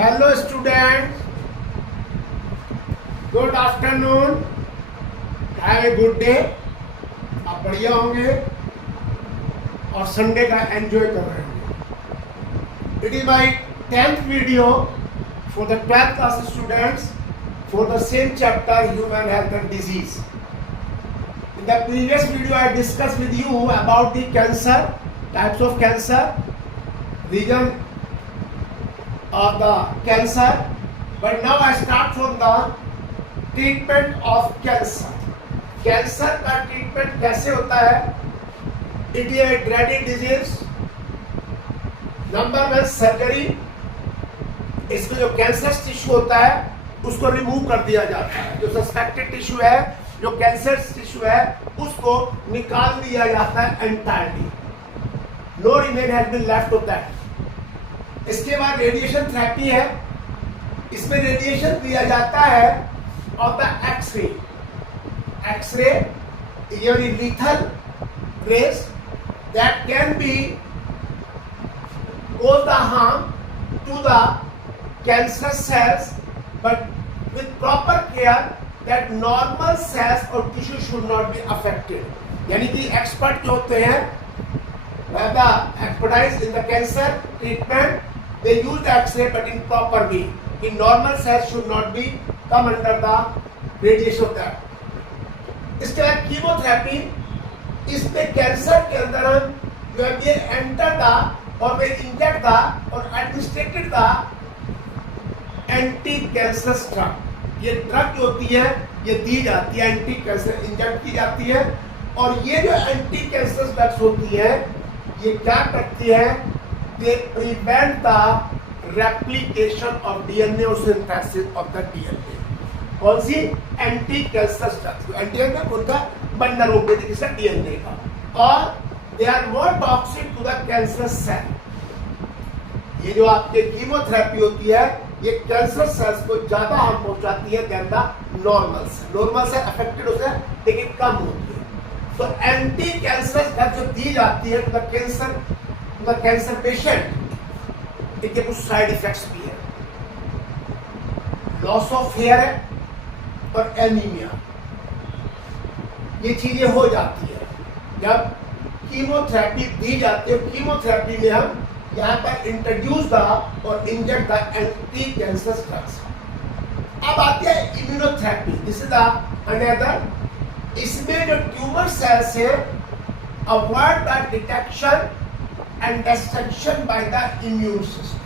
Hello student, good afternoon, have a good day. आप बढ़िया होंगे और संडे का एंजॉय कर रहे होंगे। It is my 10th video for the 12th class students for the same chapter human health and disease. In the previous video I discussed with you about the cancer, types of cancer, region of the cancer, but now I start from the treatment of cancer. Cancer का treatment कैसे होता है? It is a dreaded disease. Number one, surgery. इसमें जो cancer tissue होता है उसको remove कर दिया जाता है। जो सस्पेक्टेड टिश्यू है, जो कैंसर टिश्यू है, उसको निकाल दिया जाता है entirely. No remain has been left of that. इसके बाद रेडिएशन थेरेपी है। इसमें रेडिएशन दिया जाता है ऑफ द एक्सरे। एक्सरे यानी lethal rays that can be cause the harm to the cancer cells, but with proper care that normal cells or tissue should not be affected. यानी कि expert जो होते हैं, the expertise in the cancer treatment, they use the X-ray but in proper way. In normal cells should not be come under the radiation of that. इसके बाद chemotherapy. इसमें cancer के अंदर हम जो है ये एंटर द और वे इंजेक्ट द और administrated the anti cancer drug. ये ड्रग जो होती है ये दी जाती है, एंटी कैंसर इंजेक्ट की जाती है। और ये जो एंटी कैंसर ड्रग्स होती है ये क्या करती है? They prevent the replication of DNA और सिंथेसिस ऑफ द डीएनए। कौन सी? Anti cancer drugs. Anti cancer उनका बंडल हो गया किसका? डीएनए का। और they are more toxic to the cancer cell. ये जो आपके कीमोथेरेपी होती है ये कैंसर सेल्स को ज्यादा हार्म पहुंचाती है than the normal cell. Normal cell affected होते हैं लेकिन कम होती है। तो एंटी कैंसर ड्रग जो दी जाती है टू द कैंसर पेशेंट, इनके कुछ साइड इफेक्ट्स भी है। लॉस ऑफ हेयर है और एनीमिया, ये चीजें हो जाती है जब कीमोथेरेपी दी जाती है। कीमोथेरेपी में हम यहाँ पर इंट्रोड्यूस द और inject the anti cancer drugs. अब आती है इम्यूनोथेरेपी। This is another. इसमें जो ट्यूमर सेल्स है avoid the detection and destruction by the immune system.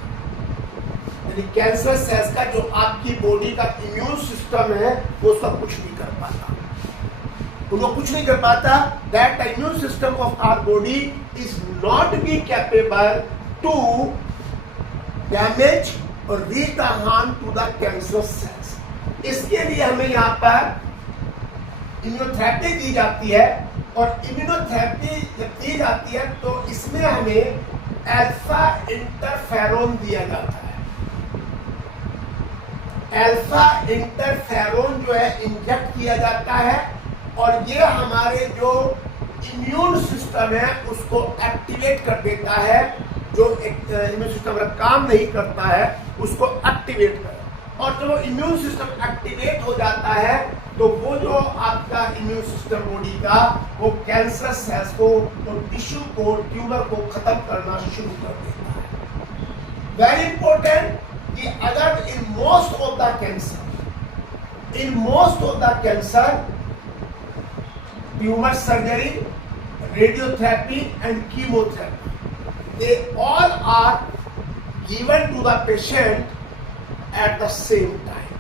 यानी कैंसर सेल्स का जो आपकी बॉडी का इम्यून सिस्टम है वो उसका कुछ नहीं कर पाता, उनको कुछ नहीं कर पाता। That the immune system of our body is not be capable to damage और reach the harm to the cancer cells. इसके लिए हमें यहाँ पर इम्यूनोथेरेपी दी जाती है। और इम्यूनोथेरेपी जब दी जाती है तो इसमें हमें अल्फा इंटरफेरोन दिया जाता है। अल्फा इंटरफेरोन जो है इंजेक्ट किया जाता है और ये हमारे जो इम्यून सिस्टम है उसको एक्टिवेट कर देता है। जो इम्यून सिस्टम अगर काम नहीं करता है उसको एक्टिवेट कर, और जब वो इम्यून सिस्टम एक्टिवेट हो जाता है तो वो जो आपका इम्यून सिस्टम बॉडी का वो कैंसर सेल्स को और टिश्यू को ट्यूमर को खत्म करना शुरू कर देता है। वेरी इंपॉर्टेंट कि अगर in most of the cancer tumour surgery, radiotherapy and chemotherapy, they all are given to the patient at the same time.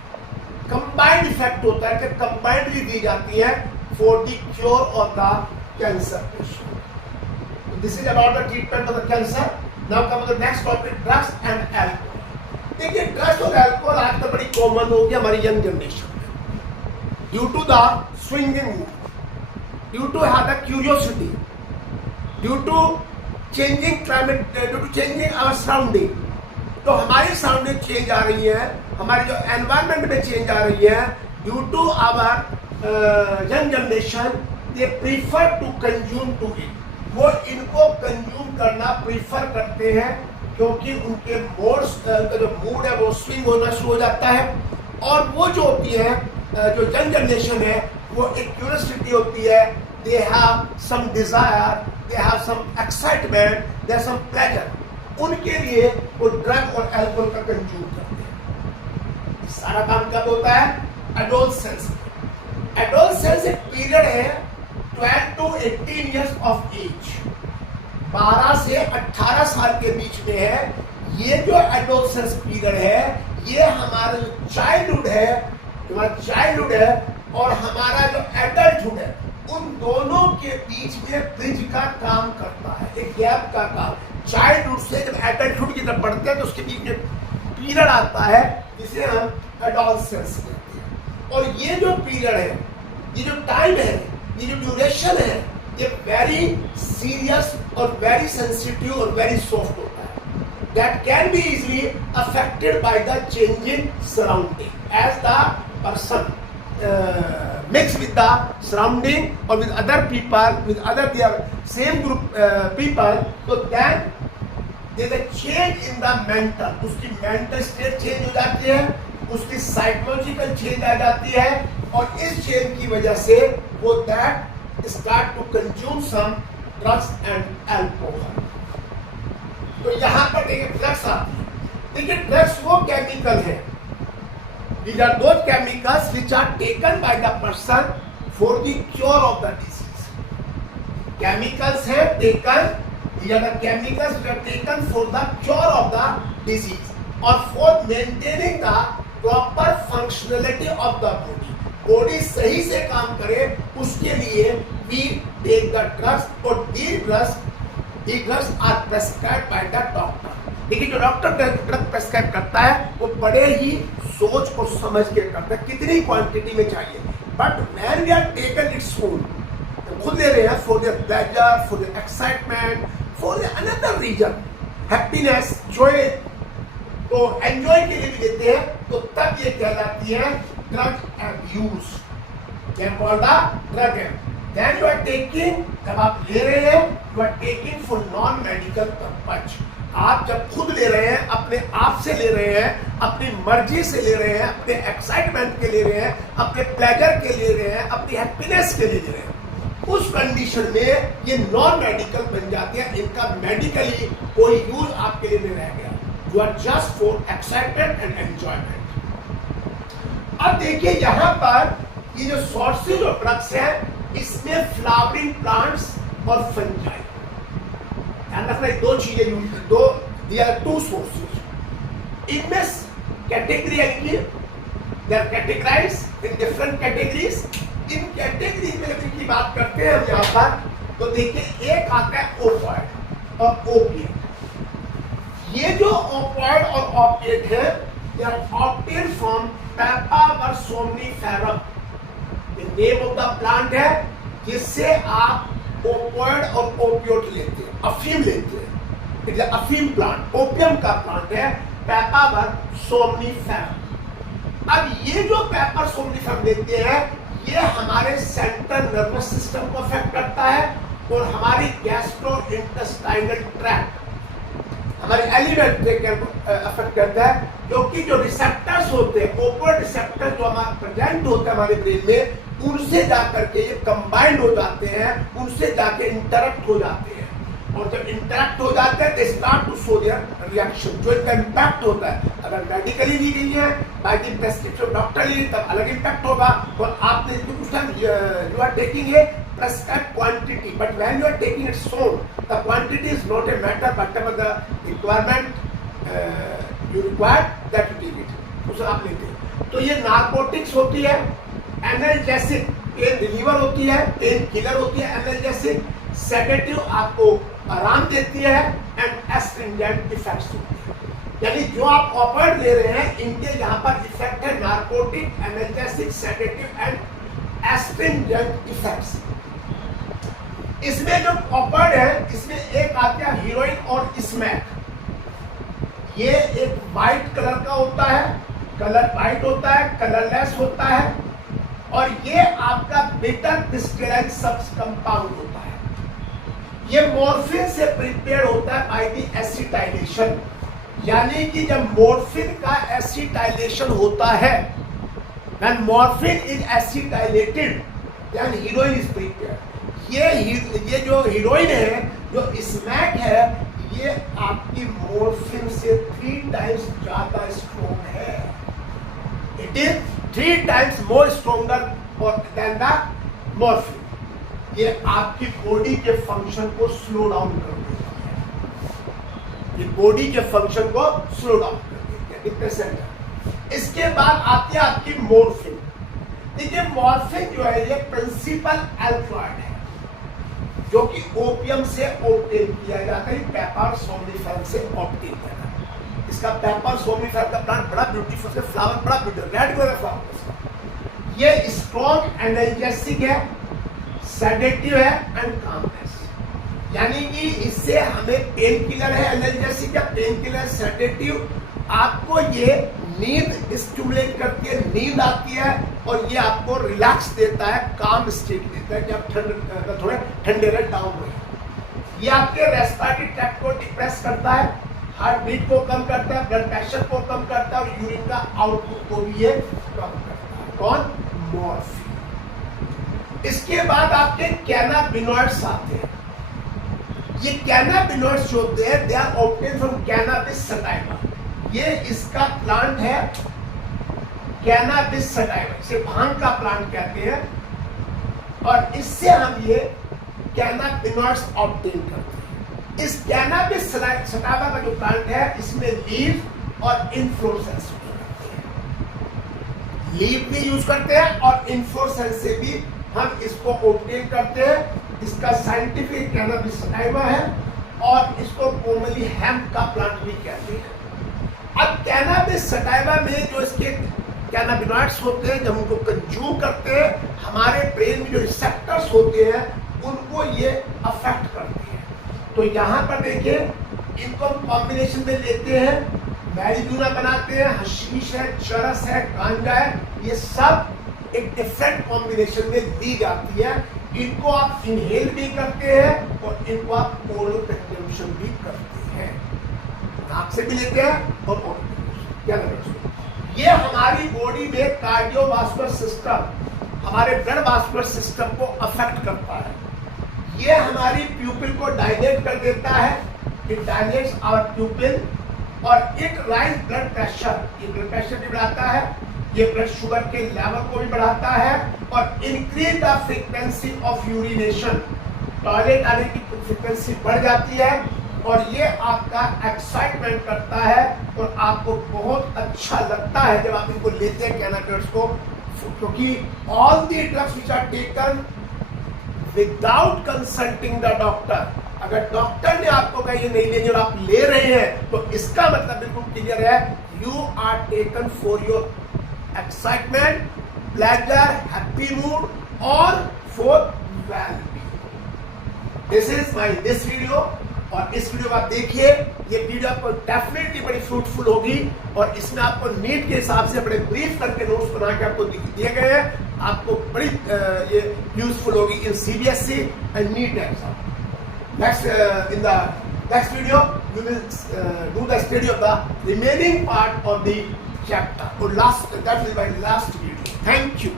Combined effect होता है कि combinedly दी जाती है for the cure of the cancer patient. So this is about the treatment of the cancer. Now come to the next topic, drugs and alcohol. देखिए drugs और alcohol आज तो बड़ी कॉमन हो गया हमारी यंग जनरेशन में। Due to the swinging mood, due to have the curiosity, due to changing climate, due to changing our surrounding, तो हमारी सराउंडिंग चेंज आ रही है, हमारी जो एनवायरनमेंट में चेंज आ रही है। Due to our young generation they prefer to consume to it, वो इनको कंज्यूम करना प्रीफर करते हैं क्योंकि उनके मोड्स का जो मूड है वो स्विंग होना शुरू हो जाता है। और वो जो होती है जो यंग जनरेशन है वो एक क्यूरियोसिटी होती है, they have some desire, they have some excitement, they have some pleasure, उनके लिए वो ड्रग और अल्कोहल का कंज्यूम करते हैं। सारा काम कब होता है? एडोलसेंस। एडोलसेंस एक पीरियड है 12 to 18 years ऑफ एज, 12 से 18 साल के बीच में है। ये जो एडोलसेंस पीरियड है ये हमारा जो चाइल्डहुड है और हमारा जो एडल्टहुड है उन दोनों के बीच में ब्रिज का काम करता है, एक गैप का काम। चाइल्डहुड से जब एडल्टहुड की तरफ बढ़ते हैं तो उसके बीच में पीरियड आता है जिसे हम एडोलसेंस कहते हैं। और ये जो पीरियड है, ये जो टाइम है, ये जो ड्यूरेशन है, ये वेरी सीरियस और वेरी सेंसिटिव और वेरी सॉफ्ट होता है। That can be easily affected by the changing surrounding as the person mix with the surrounding or with other people, with other their same group people, so then there is a change in the mental, उसकी mental state change हो जाती है, उसकी psychological change आ जाती है और इस change की वजह से वो that start to consume some drugs and alcohol। तो यहाँ पर देखिए ड्रग्स आती है। देखिए ड्रग्स वो केमिकल है, these are those chemicals which are taken by the person for the cure of the disease। Chemicals है taken, these are the chemicals which are taken for the cure of the disease or for maintaining the proper functionality of the body। Body सही से काम करे उसके लिए we take the drugs और these drugs are prescribed by the doctor। देखिए जो doctor drug prescribe करता है वो बड़े ही सोच और समझ के करता है कितनी क्वांटिटी में चाहिए। But when we are taken its own, तो खुद ले रहे हैं for their pleasure, for their excitement, for their another reason, happiness, joy, तो एंजॉय के लिए भी देते हैं, तो तब ये कहलाती है ड्रग अब्यूज। क्या called the drug abuse. Then you are taking, जब आप ले रहे हैं, you are taking for non-medical purpose। आप जब खुद ले रहे हैं, अपने आप से ले रहे हैं, अपनी मर्जी से ले रहे हैं, अपने एक्साइटमेंट के ले रहे हैं, अपने प्लेजर के ले रहे हैं, अपनी हैप्पीनेस के लिए ले रहे हैं, उस कंडीशन में ये नॉन मेडिकल बन जाती है। इनका मेडिकली कोई यूज आपके लिए नहीं रह गया। You are just for excitement and enjoyment. अब देखिए यहाँ पर ये जो सोर्सेज ऑफ ड्रग्स है इसमें फ्लावरिंग प्लांट्स और फंजाई। ध्यान रखना दो चीजें यूज, दो दियर टू सोर्सेज। इनमें कैटेगरी आएगी, they are categorized in different categories. इन कैटेगरी में जब इनकी बात करते हैं हम यहाँ पर, तो देखिए एक आता है ओपिएट और ओपिएट। ये जो ओपिएट और ओपिएट है they are obtained from papaver somniferum, name of the plant है जिससे आप ओपिएट और ओपियोट लेते हैं, अफीम लेते हैं। इट इज अफीम प्लांट, ओपियम का प्लांट है पैपावर सोमनीफेरम। अब ये जो पैपर सोमनीफेरम लेते हैं ये हमारे सेंट्रल नर्वस सिस्टम को अफेक्ट करता है और हमारी गैस्ट्रो इंटेस्टाइनल ट्रैक्ट, हमारे एलिमेंट को अफेक्ट करता है, क्योंकि जो रिसेप्टर्स होते हैं, ओपियोइड रिसेप्टर जो हमारे प्रेजेंट होते हैं हमारे ब्रेन में, उनसे जाकर के ये कंबाइंड हो जाते हैं, उनसे जाके इंटरेक्ट हो जाते हैं। और जब इंटरेक्ट हो जाते हैं तो start to show their reaction. जो इनका इम्पैक्ट होता है अगर मेडिकली ली गई है, बाय द प्रेस्क्रिप्शन डॉक्टर ली तब अलग इम्पैक्ट होगा। और आपने उस time you are taking a prescribed quantity, but when you are taking its own, the quantity is not a matter, whatever the requirement you require that you take it, उसे आप लेते हैं। तो ये नार्कोटिक्स होती है, एनाल्जेसिक पेन रिलीवर होती है, पेन किलर होती है, एनाल्जेसिक सेडेटिव आपको आराम देती है, एंड एस्ट्रिंजेंट इफेक्ट्स होती है। यानी जो आप ऑपिएट ले रहे हैं इनके यहाँ पर इफेक्ट है narcotic, analgesic, sedative and astringent effects. इसमें जो ऑपिएट है इसमें एक आता है हीरोइन और स्मैक। ये एक वाइट कलर का होता है, कलर वाइट होता है, कलरलेस होता है, और ये आपका बिटर क्रिस्टलाइन सब्स कंपाउंड होता है। ये मॉर्फिन से प्रिपेयर होता है बाय द एसिटाइलेशन, यानी कि जब मॉर्फिन का एसिटाइलेशन होता है, when morphine is acetylated then heroin is prepared। ये जो हीरोइन है, जो स्मैक है, ये आपकी मॉर्फिन से 3 टाइम्स ज्यादा स्ट्रॉन्ग है। It is 3 times more stronger than the morphine. ये आपकी बॉडी के फंक्शन को स्लो डाउन कर देती है, ये बॉडी के फंक्शन को स्लो डाउन कर देती है। कितने सेंटर। इसके बाद आती है आपकी मॉर्फिन। देखिए मॉर्फिन जो है ये प्रिंसिपल एल्कलॉइड है, जो कि ओपियम से ऑब्टेन किया जाता है, पेपर सोम्निफेर से ऑब्टेन किया जाता है। इसका पेपर सोम्निफेर का प्लांट बड़ा ब्यूटीफुल है, फ्लावर बड़ा ब्यूटीफुल, रेड कलर का फ्लावर। ये स्ट्रॉन्ग एनाल्जेसिक है, सेडेटिव है एंड कामनेस, यानी कि इससे हमें पेन किलर है, एनाल्जेसिक है, पेन किलर, सेडेटिव। आपको ये नींद स्टिमुलेट करती है, नींद आती है, और ये आपको रिलैक्स देता है, काम स्टेट देता है कि आप थोड़े ठंडे रहे, डाउन रहे। ये आपके रेस्पिरेटरी ट्रैक्ट को डिप्रेस करता है, हार्ट बीट को कम करता है, ब्लड प्रेशर को कम करता है, और यूरिन का आउटपुट को भी ये कम करता है। कौन? मॉर्फिन। इसके बाद आपके कैनाबिनॉइड्स आते हैं। ये कैनाबिनॉइड्स जो होते हैं, they are obtained from cannabis sativa. ये इसका प्लांट है कैनाबिस सटाइवा, इसे भांग का प्लांट कहते हैं, और इससे हम ये कैनाबिनॉइड्स ऑब्टेन करते हैं। इस कैनाबिस सटाइवा का जो प्लांट है, इसमें लीव और इन्फ्लोरेसेंस करते हैं। लीव भी यूज करते हैं और इन्फ्लोरेसेंस से भी हम इसको ऑब्टेन करते हैं। इसका साइंटिफिक कैनाबिस सटाइवा है, और इसको कॉमनली हेम्प का प्लांट भी कहते हैं। अब कैनाबिस सटाइवा में जो इसके कैनाबिनॉइड्स होते हैं, जब उनको कंज्यूम करते हैं, हमारे ब्रेन में जो रिसेप्टर्स होते हैं, उनको ये अफेक्ट करते हैं। तो यहाँ पर देखिए, इनको हम कॉम्बिनेशन में लेते हैं, मैरिजुना बनाते हैं, हशीश है, चरस है, गांजा है, ये सब एक डिफरेंट कॉम्बिनेशन में दी जाती है। इनको आप इनहेल भी करते हैं, और इनको आप ओरल कंजम्पशन भी करते हैं, नाक से भी लेते हैं और क्या ये हमारी बॉडी में कार्डियोवास्कुलर सिस्टम, हमारे ब्लड वास्कुलर सिस्टम को अफेक्ट करता है। ये हमारी प्यूपिल को डायलेट कर देता है, इट डायलेट्स आवर प्यूपिल, और इट राइज ब्लड प्रेशर, ये ब्लड प्रेशर भी बढ़ाता है, ये ब्लड शुगर के लेवल को भी बढ़ाता है, और increase the frequency of urination, toilet आने की फ्रीक्वेंसी बढ़ जाती है, और ये आपका एक्साइटमेंट करता है, और आपको बहुत अच्छा लगता है जब आप इनको लेते हैं कैनाबिनॉइड्स को, क्योंकि all the drugs which are taken without consulting the doctor, अगर डॉक्टर ने आपको कहा ये नहीं लेंगे और आप ले रहे हैं, तो इसका मतलब बिल्कुल क्लियर है, you are taken for your excitement, pleasure, happy mood, और फॉर वेलबीइंग। दिस वीडियो, और इस वीडियो को आप देखिए, ये वीडियो आपको डेफिनेटली बड़ी फ्रूटफुल होगी, और इसमें आपको नीट के हिसाब से बड़े ब्रीफ करके नोट्स बना के आपको दिए गए हैं, आपको बड़ी ये यूजफुल होगी in CBSE and NEET exam. Next in the next video we will do the study of the remaining part of the chapter, or last, that is my last video. Thank you.